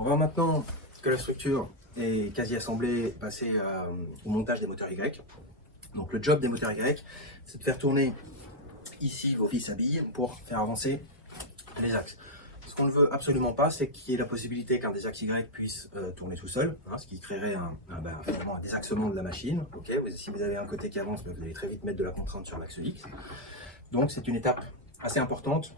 On va maintenant que la structure est quasi assemblée passer au montage des moteurs Y. Donc le job des moteurs Y, c'est de faire tourner ici vos vis à billes pour faire avancer les axes. Ce qu'on ne veut absolument pas, c'est qu'il y ait la possibilité qu'un des axes Y puisse tourner tout seul, ce qui créerait finalement un désaxement de la machine. Si vous avez un côté qui avance, vous allez très vite mettre de la contrainte sur l'axe X. Donc c'est une étape assez importante,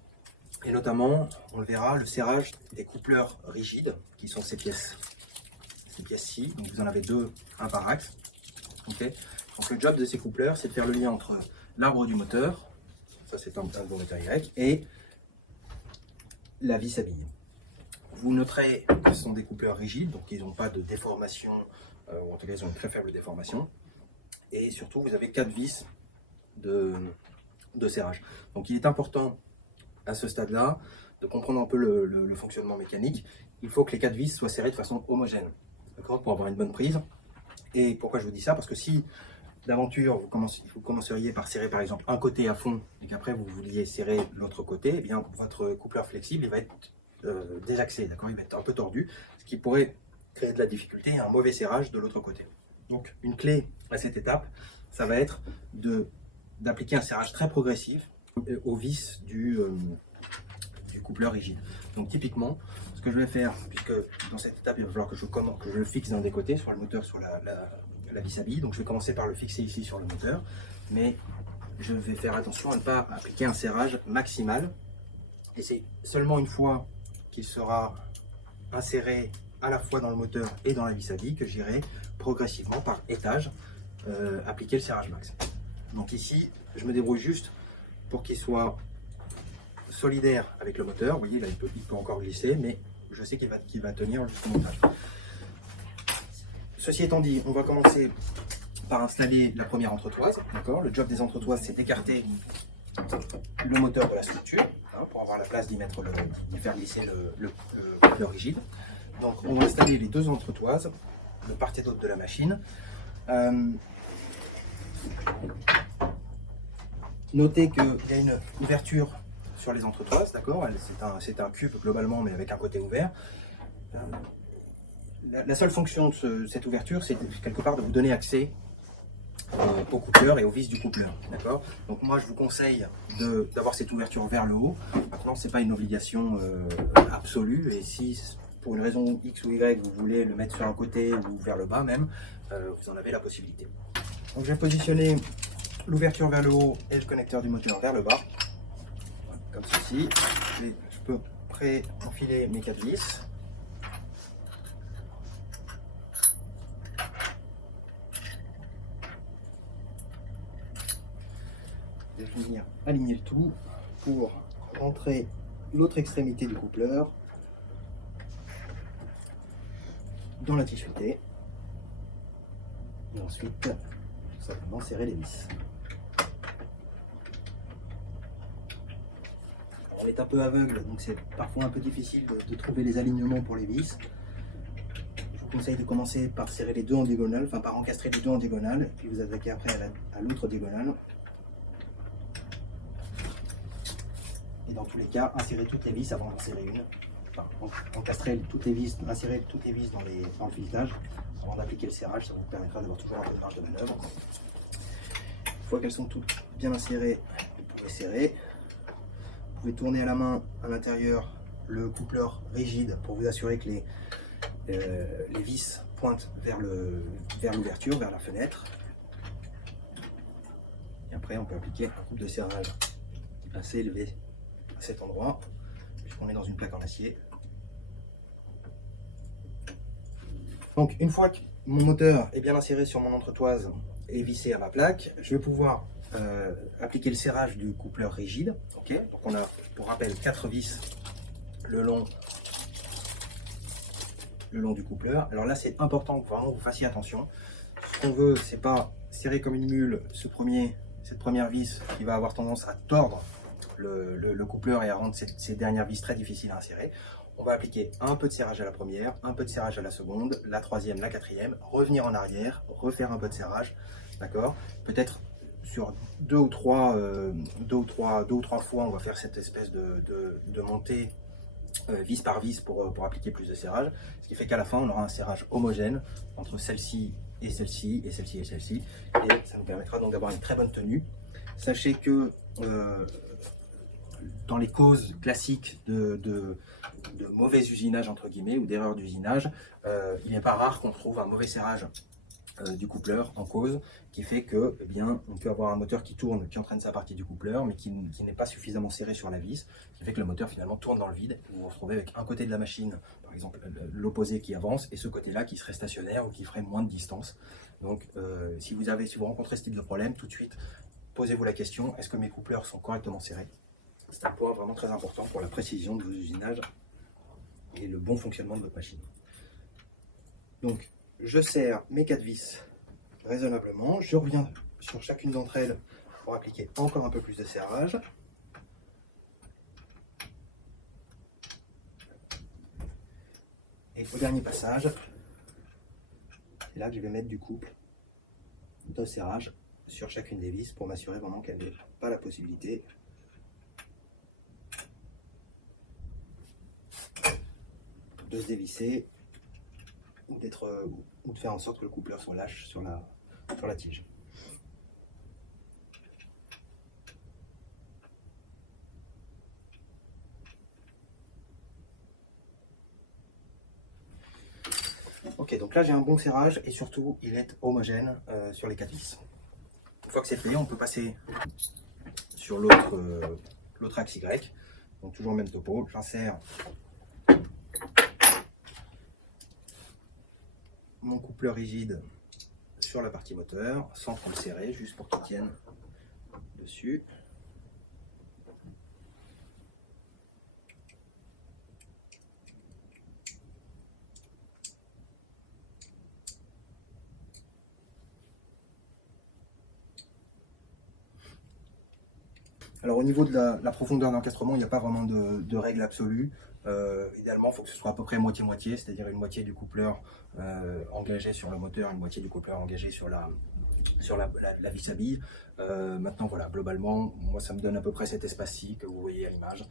et notamment, on le verra, le serrage des coupleurs rigides, qui sont ces pièces-ci. Donc vous en avez deux, un par axe. Donc le job de ces coupleurs, c'est de faire le lien entre l'arbre du moteur, ça c'est un de vos moteurs Y, et la vis à billes. Vous noterez que ce sont des coupleurs rigides, donc ils n'ont pas de déformation, ou en tout cas ils ont une très faible déformation. Et surtout, vous avez 4 vis de serrage. Donc il est important à ce stade-là de comprendre un peu le fonctionnement mécanique. Il faut que les 4 vis soient serrées de façon homogène, pour avoir une bonne prise. Et pourquoi je vous dis ça? Parce que si d'aventure vous commenceriez par serrer par exemple un côté à fond et qu'après vous vouliez serrer l'autre côté, eh bien votre coupleur flexible il va être désaxé, il va être un peu tordu, ce qui pourrait créer de la difficulté et un mauvais serrage de l'autre côté. Donc une clé à cette étape, ça va être d'appliquer un serrage très progressif aux vis du coupleur rigide. Donc typiquement, ce que je vais faire, puisque dans cette étape il va falloir que je le fixe d'un des côtés, soit le moteur, soit la vis à billes, donc je vais commencer par le fixer ici sur le moteur, mais je vais faire attention à ne pas appliquer un serrage maximal, et c'est seulement une fois qu'il sera inséré à la fois dans le moteur et dans la vis à billes que j'irai progressivement par étage appliquer le serrage max. Donc ici, je me débrouille juste pour qu'il soit solidaire avec le moteur. Vous voyez, là, il peut encore glisser, mais je sais qu'il va tenir jusqu'au montage. Ceci étant dit, on va commencer par installer la première entretoise. Le job des entretoises, c'est d'écarter le moteur de la structure, pour avoir la place d'y faire glisser le coupleur rigide. Donc on va installer les deux entretoises de part et d'autre de la machine. Notez qu'il y a une ouverture sur les entretoises, c'est un cube globalement, mais avec un côté ouvert. La seule fonction de cette ouverture, c'est quelque part de vous donner accès au coupleur et aux vis du coupleur. Donc moi, je vous conseille d'avoir cette ouverture vers le haut. Maintenant, ce n'est pas une obligation absolue, et si pour une raison X ou Y, vous voulez le mettre sur un côté ou vers le bas même, vous en avez la possibilité. Donc je vais positionner l'ouverture vers le haut et le connecteur du moteur vers le bas, comme ceci. Je peux pré-enfiler mes 4 vis. Je vais venir aligner le tout pour rentrer l'autre extrémité du coupleur dans la tissuité et ensuite tout simplement serrer les vis. On est un peu aveugle, donc c'est parfois un peu difficile de trouver les alignements pour les vis. Je vous conseille de commencer par serrer les deux en diagonale, par encastrer les deux en diagonale, puis vous attaquez après à l'autre diagonale. Et dans tous les cas, insérez toutes les vis avant d'en serrer une. Encastrer toutes les vis, insérer toutes les vis dans le filetage avant d'appliquer le serrage, ça vous permettra d'avoir toujours un peu de marge de manœuvre. Une fois qu'elles sont toutes bien insérées, vous pouvez serrer. Vous pouvez tourner à la main à l'intérieur le coupleur rigide pour vous assurer que les vis pointent vers l'ouverture, vers la fenêtre. Et après, on peut appliquer un couple de serrage assez élevé à cet endroit, puisqu'on est dans une plaque en acier. Donc une fois que mon moteur est bien inséré sur mon entretoise et vissé à ma plaque, je vais pouvoir appliquer le serrage du coupleur rigide. Donc on a, pour rappel, 4 vis le long du coupleur. Alors là, c'est important que vraiment vous fassiez attention. Ce qu'on veut, c'est pas serrer comme une mule cette première vis qui va avoir tendance à tordre le coupleur et à rendre ces dernières vis très difficiles à insérer. On va appliquer un peu de serrage à la première, un peu de serrage à la seconde, la troisième, la quatrième, revenir en arrière, refaire un peu de serrage, peut-être sur deux ou trois fois, on va faire cette espèce de montée vis par vis pour appliquer plus de serrage, ce qui fait qu'à la fin on aura un serrage homogène entre celle-ci et celle-ci et celle-ci et celle-ci, et ça nous permettra donc d'avoir une très bonne tenue. Sachez que dans les causes classiques de mauvais usinage entre guillemets ou d'erreur d'usinage, il n'est pas rare qu'on trouve un mauvais serrage du coupleur en cause, qui fait que eh bien, on peut avoir un moteur qui tourne, qui entraîne sa partie du coupleur, mais qui n'est pas suffisamment serré sur la vis, qui fait que le moteur finalement tourne dans le vide. Vous vous retrouvez avec un côté de la machine, par exemple l'opposé qui avance, et ce côté-là qui serait stationnaire ou qui ferait moins de distance. Donc si vous rencontrez ce type de problème, tout de suite, posez-vous la question, est-ce que mes coupleurs sont correctement serrés? C'est un point vraiment très important pour la précision de vos usinages et le bon fonctionnement de votre machine. Donc, je serre mes 4 vis raisonnablement. Je reviens sur chacune d'entre elles pour appliquer encore un peu plus de serrage. Et au dernier passage, c'est là que je vais mettre du couple de serrage sur chacune des vis pour m'assurer vraiment qu'elle n'ait pas la possibilité de se dévisser ou de faire en sorte que le coupleur soit lâche sur la tige. Ok, donc là j'ai un bon serrage et surtout il est homogène sur les 4 vis. Une fois que c'est fait, on peut passer sur l'autre axe Y. Donc toujours le même topo, j'insère mon coupleur rigide sur la partie moteur, sans trop le serrer, juste pour qu'il tienne dessus. Alors au niveau de la profondeur d'encastrement, il n'y a pas vraiment de règle absolue. Idéalement, il faut que ce soit à peu près moitié-moitié, c'est-à-dire une moitié du coupleur engagé sur le moteur, une moitié du coupleur engagé sur la vis à billes. Maintenant, voilà, globalement, moi ça me donne à peu près cet espace-ci que vous voyez à l'image.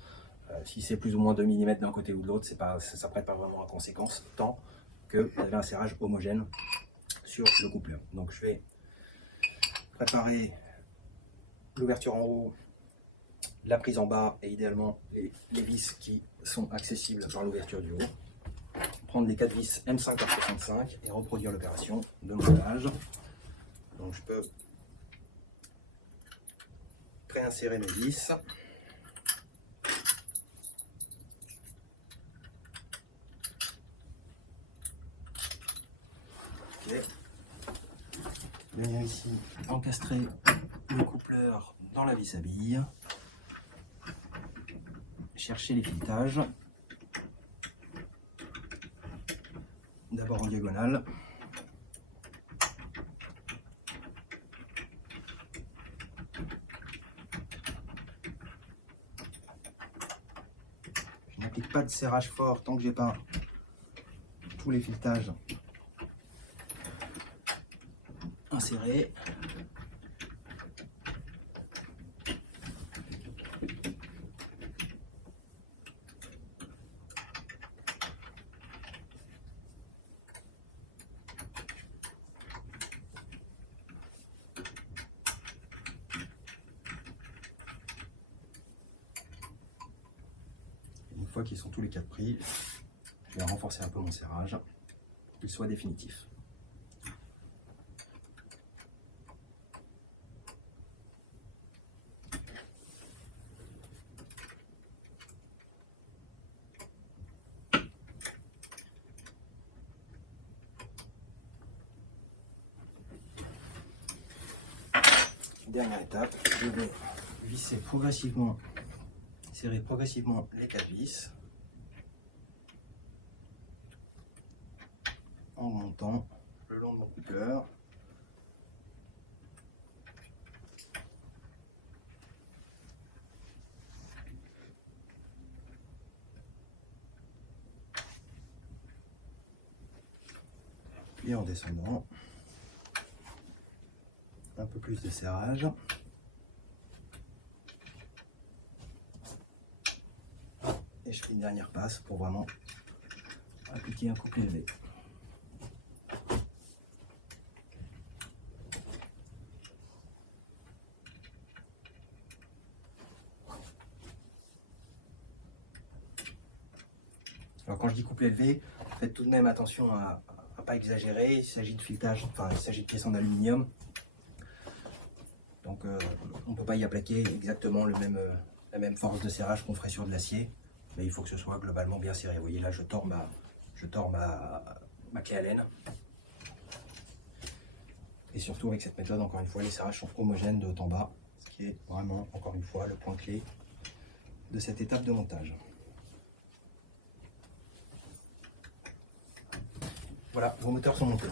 Si c'est plus ou moins 2 mm d'un côté ou de l'autre, ça ne prête pas vraiment à conséquence, tant que vous avez un serrage homogène sur le coupleur. Donc je vais préparer l'ouverture en haut, la prise en bas et idéalement les vis qui sont accessibles par l'ouverture du haut. Prendre les 4 vis M5 R65 et reproduire l'opération de montage. Donc je peux préinsérer mes vis. Okay. Venir ici encastrer le coupleur dans la vis à billes. Chercher les filetages. D'abord en diagonale. Je n'applique pas de serrage fort tant que j'ai pas tous les filetages insérés. Une fois qu'ils sont tous les 4 pris, je vais renforcer un peu mon serrage pour qu'il soit définitif. Dernière étape, je vais visser progressivement, serrer progressivement les 4 vis en montant le long de mon coupleur. Et en descendant, un peu plus de serrage. Et Et je fais une dernière passe pour vraiment appliquer un couple élevé. Alors quand je dis couple élevé, faites tout de même attention à ne pas exagérer. Il s'agit de filetage, enfin il s'agit de pièces en aluminium. Donc on ne peut pas y appliquer exactement la même force de serrage qu'on ferait sur de l'acier. Mais il faut que ce soit globalement bien serré. Vous voyez là je tords ma clé Allen. Et surtout avec cette méthode, encore une fois, les serrages sont homogènes de haut en bas. Ce qui est vraiment, encore une fois, le point clé de cette étape de montage. Voilà, vos moteurs sont montés.